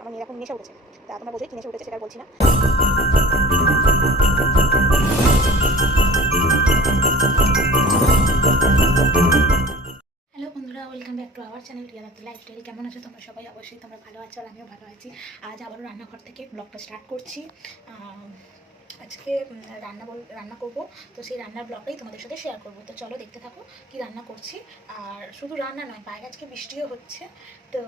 আমার মেয়ের এখন নেশা উঠেছে। তা তোমরা বোঝোই কি নেশা উঠেছে সেটা বলছি না। হ্যালো বন্ধুরা, welcome back to our channel Riya Dutta lifestyle. কেমন আছো তোমরা সবাই? অবশ্যই তোমরা ভালো আছো আর আমিও ভালো আছি। আজ আবারও রান্নাঘর থেকে ব্লগটা স্টার্ট করছি। আজকে রান্না করবো, তো সেই রান্নার ব্লগটাই তোমাদের সাথে শেয়ার করবো। তো চলো দেখতে থাকো কি রান্না করছি। আর শুধু রান্না নয়, বাইরে আজকে বৃষ্টিও হচ্ছে, তো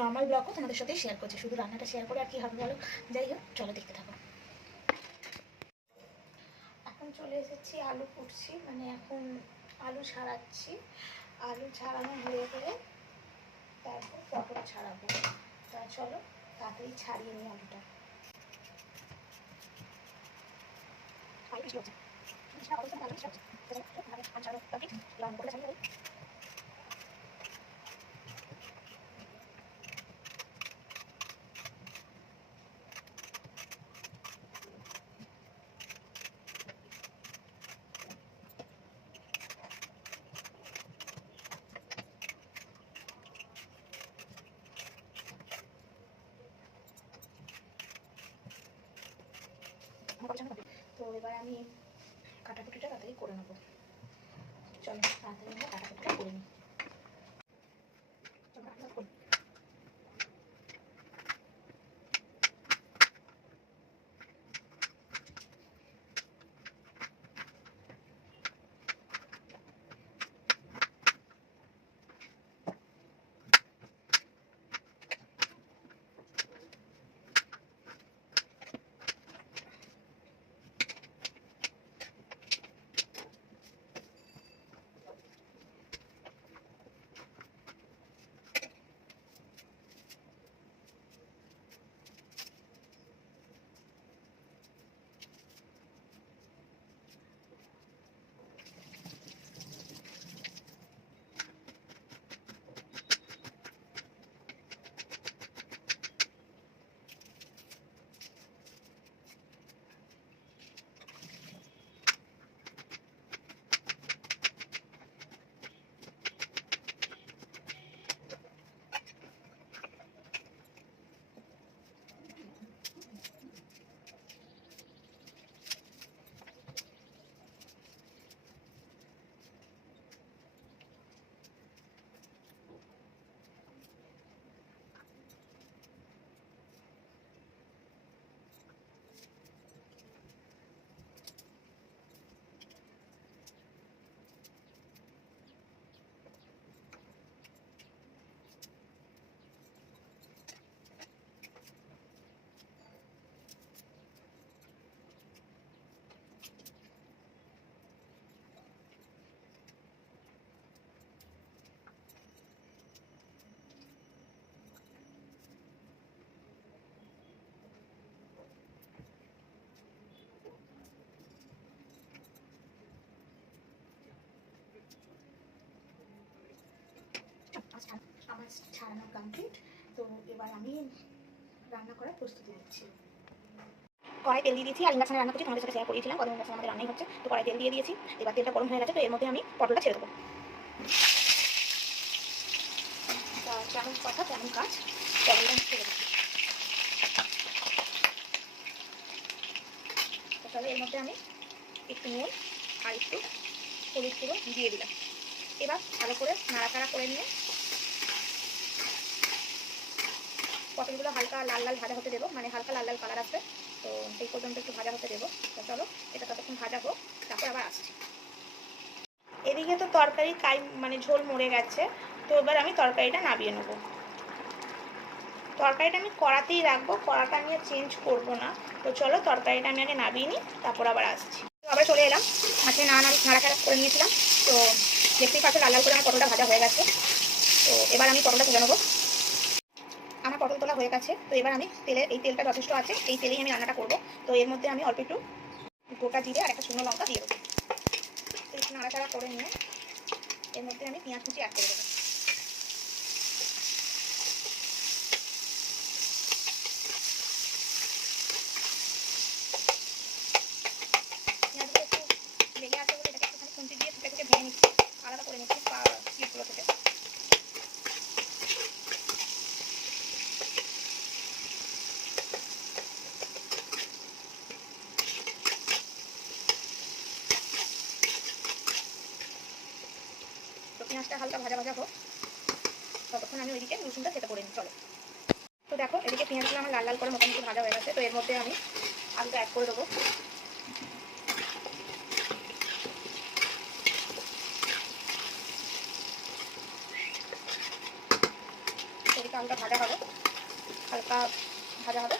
নর্মাল ব্লগও তোমাদের সাথে শেয়ার করছি। শুধু রান্নাটা শেয়ার করে আর কি হবে বলো? যাই হোক, চলো দেখতে থাকো। এখন চলে এসেছি, আলু কুটছি, মানে এখন আলু ছাড়াচ্ছি। আলু ছাড়ানো হয়ে গেলে তারপর পটল ছাড়াবো। তা চলো তাড়াতাড়ি ছাড়িয়ে নিই আলুটা। তো এবার আমি কাটাকুটিটা তাড়াতাড়ি করে নেবো। চলো তাড়াতাড়ি আমরা কাটাকুটিটা করে নিই। আমার ছাড়ানো কমপ্লিট। তো এবার আমি রান্না করার প্রস্তুতি নিচ্ছি। কড়াই তেল দিয়ে দিয়েছি, আর ইন্ডাকশনে রান্না করছি, তোমাদের সাথে শেয়ার করেছিলাম কত ইন্ডাকশন আমাদের রান্নাই হচ্ছে। তো কড়াই তেল দিয়ে দিয়েছি, এবার তেলটা গরম হয়ে গেছে, তো এর মধ্যে আমি পটলটা ছেড়ে দেবো। যেমন কথা তেমন কাজ, পটলটা আমি ছেড়ে দিচ্ছি। তাহলে এর মধ্যে আমি একটু নুন আর একটু হলুদ গুঁড়ো দিয়ে দিলাম। এবার ভালো করে নাড়াচাড়া করে নিয়ে পটলগুলো হালকা লাল লাল ভাজা হতে দেবো, মানে হালকা লাল লাল কালার আসবে। তো সেই পর্যন্ত একটু ভাজা হতে দেবো। তো চলো এটা ততক্ষণ ভাজা হোক, তারপর আবার আসছি। এদিকে তো তরকারি মানে ঝোল মরে গেছে, তো এবার আমি তরকারিটা নামিয়ে নেবো। তরকারিটা আমি কড়াতেই রাখবো, কড়াটা নিয়ে চেঞ্জ করবো না। তো চলো তরকারিটা আমি আগে নামিয়ে নিই, তারপর আবার আসছি। আবার চলে এলাম, মাঝে নাড়াচাড়া করে নিয়েছিলাম। তো দেখতেই পাচ্ছ লাল লাল করে আমার পটলটা ভাজা হয়ে গেছে। তো এবার আমি পটলটা তুলে নেবো। আমার পটল তোলা হয়ে গেছে। তো এবার আমি এই তেলটা যথেষ্ট আছে, এই তেলেই আমি রান্নাটা করবো। তো এর মধ্যে আমি অল্প একটু গোটা জিরে আর একটা শুকনো লঙ্কা দিয়ে দেবো। তো একটু নাড়াচাড়া করে নিয়ে এর মধ্যে আমি পেঁয়াজ কুচি অ্যাড করে দেবো। পেঁয়াজগুলো একটু লেগে আছে বলে এটাকে একটুখানি খুন্তি দিয়ে থেকে ভেঙে নিচ্ছি, আলাদা করে নিচ্ছি পিসগুলো থেকে। পেঁয়াজটা হালকা ভাজা ভাজা হোক, ততক্ষণ আমি ওইদিকে রসুনটা সেটা করে নিই। চলো, তো দেখো এদিকে পেঁয়াজগুলো আমার লাল লাল করে মোটামুটি ভাজা হয়ে গেছে। তো এর মধ্যে আমি আলুটা অ্যাড করে দেবো। এদিকে আলুটা ভাজা হবে, হালকা ভাজা হবে,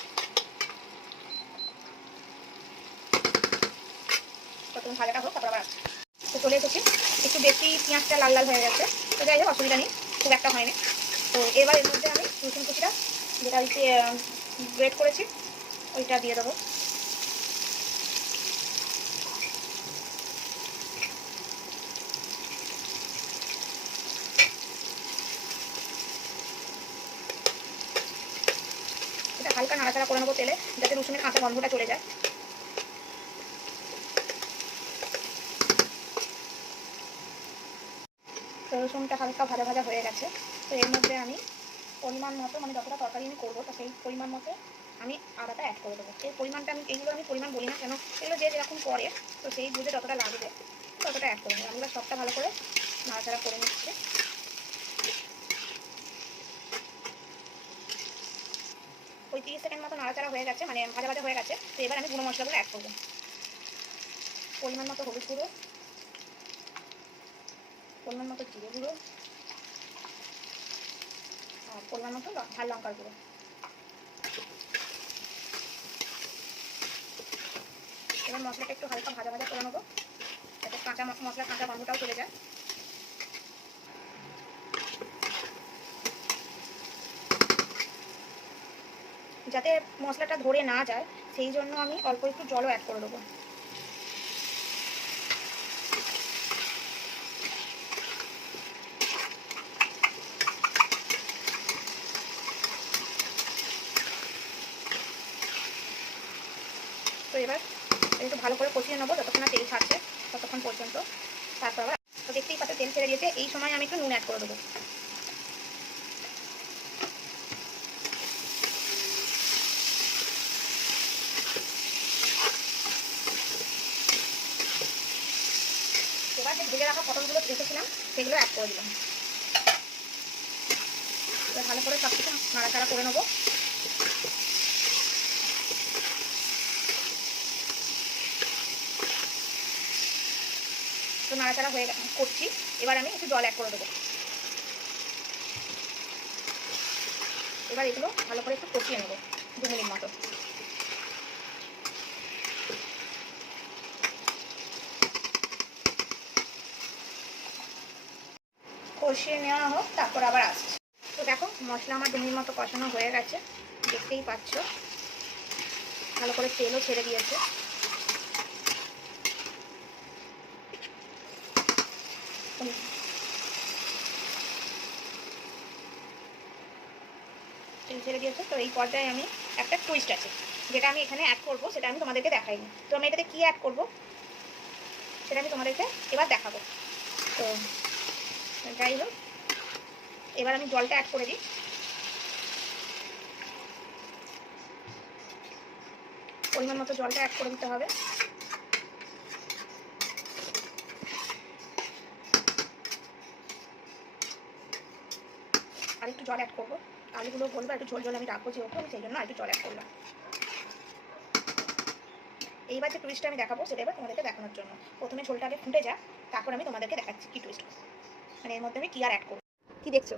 ততক্ষণ ভাজাটা হোক, তারপর আবার আসছে। তো চলে এসেছি, একটু বেশি পেঁয়াজটা লাল লাল হয়ে গেছে, তো যাই হোক অসুবিধা নেই, খুব একটা হয়নি। তো এবার এর মধ্যে আমি রসুন কুচিটা যেটা হচ্ছে গ্রেট করেছি ওইটা দিয়ে দেবো। এটা হালকা নাড়াচাড়া করে নেবো তেলে, যাতে রসুনের কাঁচা গন্ধটা চলে যায়। তো রসুনটা হালকা ভাজা ভাজা হয়ে গেছে। তো এর মধ্যে আমি পরিমাণ মতো, মানে যতটা তরকারি আমি করবো তো সেই পরিমাণ মতো আমি আদাটা অ্যাড করে দেবো। এই পরিমাণটা এইগুলো আমি পরিমাণ বলি না কেন, এগুলো যে যেরকম করে তো সেই বুঝে যতটা লাগবে ততটা অ্যাড করে দেবো। আমি সবটা ভালো করে নাড়াচাড়া করে নিচ্ছি। ওই 30 সেকেন্ড মতো নাড়াচাড়া হয়ে গেছে, মানে ভাজা ভাজা হয়ে গেছে। তো এবার আমি গুঁড়ো মশলাগুলো অ্যাড করবো। পরিমাণ মতো হলুদ গুঁড়ো, পরিমাণ মতো জিরে গুঁড়ো, আর পরিমাণ মতো ঝাল লঙ্কার গুঁড়ো। এবার মশলাটা একটু হালকা ভাজা ভাজা করে নেবো, যাতে কাঁচা মশলা কাঁচা গন্ধটাও চলে যায়। যাতে মশলাটা ধরে না যায় সেই জন্য আমি অল্প একটু জলও অ্যাড করে দেবো। তো এবার একটু ভালো করে কষিয়ে নেবো যতক্ষণ না তেল ছাড়ছে ততক্ষণ পর্যন্ত। তারপর আবার তো দেখতেই পাচ্ছ তেল ছেড়ে দিয়েছে, এই সময় আমি একটু নুন অ্যাড করে দেবো। এবার যে ভেজে রাখা পটলগুলো রেখেছিলাম সেগুলো অ্যাড করে দিলাম। এবার ভালো করে সব কিছু নাড়াচাড়া করে নেবো। তো নাড়াচাড়া হয়ে করছি, এবার আমি একটু জল অ্যাড করে দেবো। এবার এগুলো ভালো করে একটু কষিয়ে নেবো 2 মিনিট মতো। কষিয়ে নেওয়া হোক, তারপর আবার আসছি। তো দেখো মশলা আমার 2 মিনিট মতো কষানো হয়ে গেছে, দেখতেই পাচ্ছ ভালো করে তেলও ছেড়ে দিয়েছে। তেল ছেড়ে দিয়েছে। তো এই পর্যায়ে আমি একটা টুইস্ট আছে যেটা আমি এখানে অ্যাড করবো, সেটা আমি তোমাদেরকে দেখাইনি। তো আমি এটাতে কী অ্যাড করবো সেটা আমি তোমাদেরকে এবার দেখাবো। তো যাই হোক, এবার আমি জলটা অ্যাড করে দিই। পরিমাণ মতো জলটা অ্যাড করে দিতে হবে। আর একটু জল অ্যাড করবো, আলুগুলো বলবো একটু ঝোল ঝোল আমি রাখবো যেহেতু, আমি সেই জন্য একটু জল অ্যাড করলাম। এইবার যে টুইস্টটা আমি দেখাবো সেটা এবার তোমাদেরকে দেখানোর জন্য। প্রথমে ঝোলটা আগে ফুটে যায়, তারপর আমি তোমাদেরকে দেখাচ্ছি কী টুইস্ট, মানে এর মধ্যে আমি কী আর অ্যাড করবো। কী দেখছো?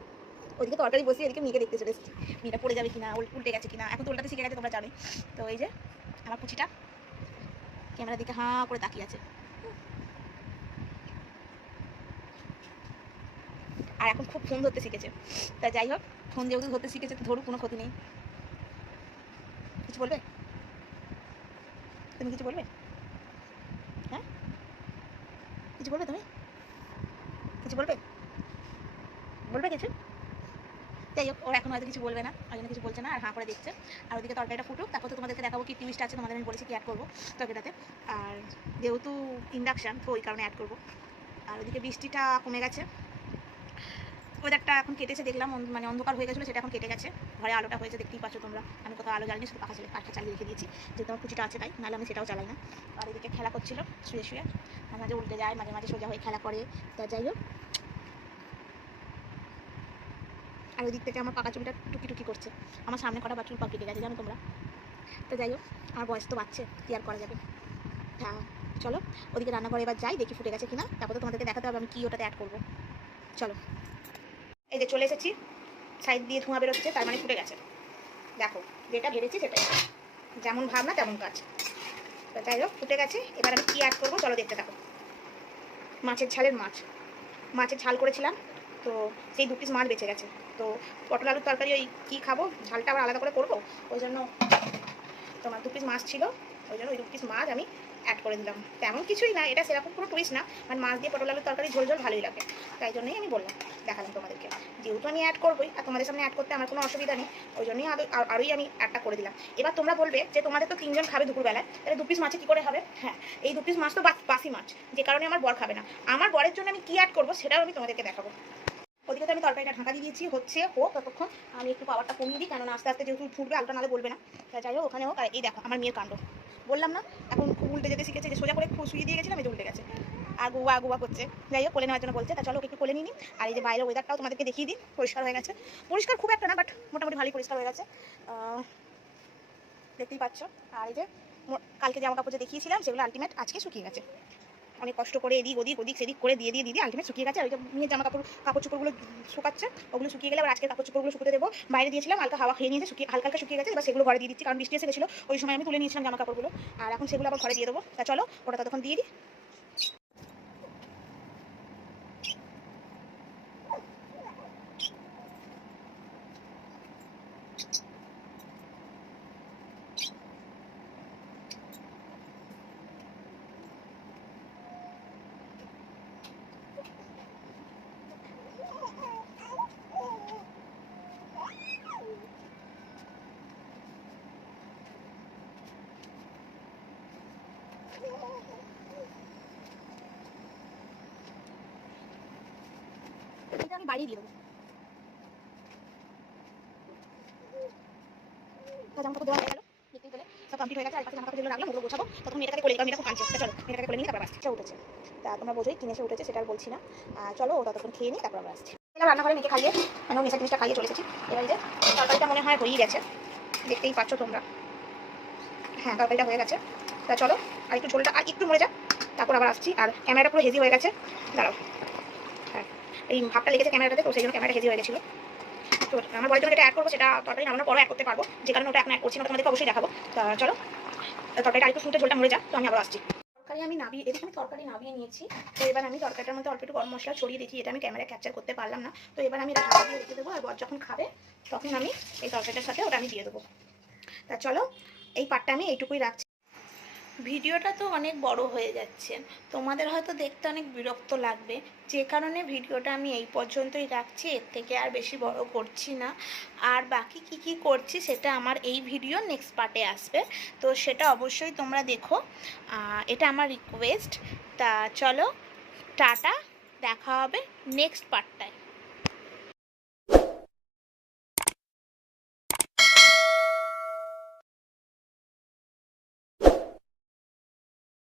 ওইদিকে তরকারি বসিয়ে এদিকে মেয়েকে দেখতে চলে এসেছি, মেয়েটা পড়ে যাবে কিনা, উল্টে গেছে কিনা। এখন তো উল্টাতে শিখে গেছে, তোমরা জানোই। তো এই যে আমার কুচিটা ক্যামেরার দিকে হাঁ করে তাকিয়ে আছে, আর এখন খুব ফোন ধরতে শিখেছে। তা যাই হোক, ফোন যেহেতু ধরতে শিখেছে তো ধরুক, কোনো ক্ষতি নেই। কিছু বলবে? তুমি কিছু বলবে? হ্যাঁ, কিছু বলবে? তুমি কিছু বলবে? বলবে কিছু? যাই হোক, ওরা এখন হয়তো কিছু বলবে না, ওই জন্য কিছু বলছে না, আর হাঁ করে দেখছে। আর ওদিকে তরকারিটা ফুটুক, তারপর তো তোমাদেরকে দেখাবো কি টুইস্ট আছে। তোমাদের আমি বলেছি কি অ্যাড করবো তরকারিটাতে, আর যেহেতু ইন্ডাকশান তো ওই কারণে অ্যাড করবো। আর ওদিকে বৃষ্টিটা কমে গেছে, ওয়েদারটা এখন কেটেছে, দেখলাম মানে অন্ধকার হয়ে গেছিলো, সেটা এখন কেটে গেছে। ঘরে আলোটা হয়েছে, দেখতেই পাচ্ছ তোমরা। আমি কোথাও আলো জ্বালিনি, শুধু পাখা চালিয়ে রেখে দিয়েছি, যেহেতু আমার কুচিটা আছে তাই, নাহলে আমি সেটাও চালাই না। আর এদিকে খেলা করছিল শুয়ে শুয়ে, মাঝে মাঝে উল্টে যায়, মাঝে মাঝে সোজা হয়ে খেলা করে। তা যাই হোক, আর ওই দিক থেকে আমার পাকা চুলটা টুকি টুকি করছে। আমার সামনে কটা বা চুল পাক কেটে গেছে জানো তোমরা। তো যাই হোক, আমার বয়স তো বাচ্চা, কি আর করা যাবে। হ্যাঁ চলো ওদিকে রান্নাঘরে এবার যাই, দেখি ফুটে গেছে কিনা, তারপর তো তোমাদেরকে দেখাতে হবে আমি কি ওটাতে অ্যাড করবো। চলো, এই যে চলে এসেছি, সাইড দিয়ে ধোঁয়া বেরোচ্ছে, তার মানে ফুটে গেছে। দেখো যেটা ভেবেছি সেটাই, যেমন ভাবনা তেমন কাজ। তো যাই হোক ফুটে গেছে, এবার আমি কী অ্যাড করবো চলো দেখতে থাকো। মাছের ঝালের মাছের ঝাল করেছিলাম, তো সেই 2 পিস মাছ বেঁচে গেছে। তো পটল আলুর তরকারি ওই কী খাবো, ঝালটা আবার আলাদা করে করবো, ওই জন্য তোমার 2 পিস মাছ ছিল, ওই জন্য ওই 2 পিস মাছ আমি অ্যাড করে দিলাম। তেমন কিছুই না, এটা সেরকম কোনো টুইস্ট না, মানে মাছ দিয়ে পটল আলুর তরকারি ঝোল ঝোল ভালোই লাগে, তাই জন্যই আমি বললাম, দেখালাম তোমাদেরকে। যেহেতু আমি অ্যাড করবোই আর তোমাদের সামনে অ্যাড করতে আমার কোনো অসুবিধা নেই, ওই জন্যই আরোই আমি অ্যাডটা করে দিলাম। এবার তোমরা বলবে যে তোমাদের তো 3 জন খাবে দুপুরবেলায়, তাহলে 2 পিস মাছে কী করে হবে? হ্যাঁ, এই 2 পিস মাছ তো বাসি মাছ, যে কারণে আমার বর খাবে না। আমার বরের জন্য আমি কী অ্যাড করবো সেটাও আমি তোমাদেরকে দেখাবো। ওদিকে তো আমি তরকারিটা ঢাকা দিয়ে দিয়েছি, হচ্ছে হোক ততক্ষণ আমি একটু পাওয়ারটা কমিয়ে দিই, কেননা আস্তে আস্তে যেহেতু ফুটবে, আলটা নালে বলবে না। যাই হোক ওখানে হোক। আর এই দেখো আমার মেয়ের কাণ্ড, বললাম না এখন খুব উল্টে যেতে শিখেছে, যে সোজা করে শুয়ে দিয়ে গেছিলাম, এই যে উল্টে গেছে, আগুয়া করছে। যাই হোক কোলে নেওয়ার জন্য বলছে, তা চলো ওকে একটু কোলে নিই। আর এই যে বাইরের ওয়েদারটাও তোমাদেরকে দেখিয়ে দিই, পরিষ্কার হয়ে গেছে, পরিষ্কার খুব একটা না বাট মোটামুটি ভালোই পরিষ্কার হয়ে গেছে, দেখতেই পাচ্ছ। আর এই যে কালকে জামা কাপড় যে দেখিয়েছিলাম সেগুলো আলটিমেট আজকে শুকিয়ে গেছে, অনেক কষ্ট করে এদিক ওদিক সেদিক করে দিয়ে দিদি আলটিমেট শুকিয়ে গেছে। আর ওই যে মেয়ের কাপড় চোপড়গুলো শুকাচ্ছে, ওগুলো শুকিয়ে গেলে আবার আজকে কাপড় চোপড়গুলো শুকিয়ে দেবো। বাইরে দিয়েছিলাম, হালকা হাওয়া খেয়ে নিয়েছে, হালকা শুকিয়ে গেছে, এবার সেগুলো ঘরে দিয়ে দিচ্ছি, কারণ বৃষ্টি এসে গেছিলো, ওই সময় আমি তুলে নিয়েছিলাম জামা কাপড়গুলো, আর এখন সেগুলো আবার ঘরে দিয়ে দেবো। তা চলো ওটা ততক্ষণ দিয়ে দিই। এটা আমি বাড়িয়ে দিয়ে দেবো। জামা কাপড় দেওয়া হয়ে গেল, দেখতেই পেলে সব কমপ্লিট হয়ে গেছে। আর পাশে জামা কাপড় যেগুলো রাখলাম ওগুলো গোছাবো, তখন মেয়েটাকে কোলে, কারণ মেয়েটা খুব কাঁদছে। চলো মেয়েটাকে কোলে নিই, তারপর আসছি। উঠেছে, তা তোমরা বোঝোই কিনে এসে উঠেছে, সেটা আর বলছি না। চলো ও ততক্ষণ খেয়ে নিই, তারপর আমরা আসছি। রান্নাঘরে মেয়েকে খাইয়ে মানে মেশা জিনিসটা খাইয়ে চলে এসেছি। এবার যে তরকারিটা মনে হয় হয়েই গেছে, দেখতেই পাচ্ছ তোমরা। হ্যাঁ তরকারিটা হয়ে গেছে, তা চলো আর একটু ঝোলটা আর একটু মরে যাক, তারপর আবার আসছি। আর ক্যামেরাটা পুরো হেজি হয়ে গেছে, দাঁড়াও। হ্যাঁ এই ভাবটা লেগেছে ক্যামেরাটাতে, তো সেই জন্য ক্যামেরাটা হেজি হয়ে গেছিলো। তো আমার বড় জন্য যেটা অ্যাড করবো সেটা তরকারি নামানোর পরও অ্যাড করতে পারবো, যে কারণে ওটা এখন অ্যাড করছি না, তোমাদেরকে অবশ্যই দেখাবো। তা চলো তরকারিটা আরেকটু শুনতে ঝোলটা মরে যাক, তো আমি আবার আসছি। তরকারি নামিয়ে নিয়েছি। তো এবার আমি তরকারিটার মধ্যে অল্প একটু গরম মশলা ছড়িয়ে দিচ্ছি, এটা আমি ক্যামেরায় ক্যাপচার করতে পারলাম না। তো এবার আমি এটা ঢাকা দিয়ে রেখে দেবো, আর বর যখন খাবে তখন আমি এই তরকারিটার সাথে ওটা আমি দিয়ে দেবো। তা চলো এই পার্টটা আমি এইটুকুই রাখছি। ভিডিওটা তো অনেক বড় হয়ে যাচ্ছে, তোমাদের হয়তো দেখতে অনেক বিরক্ত লাগবে, যে কারণে ভিডিওটা আমি এই পর্যন্তই রাখছি, এর থেকে আর বেশি বড় করছি না। আর বাকি কি করছি সেটা আমার এই ভিডিও নেক্সট পার্টে আসবে, তো সেটা অবশ্যই তোমরা দেখো, এটা আমার রিকোয়েস্ট। তা চলো টাটা, দেখা হবে নেক্সট পার্টটায়।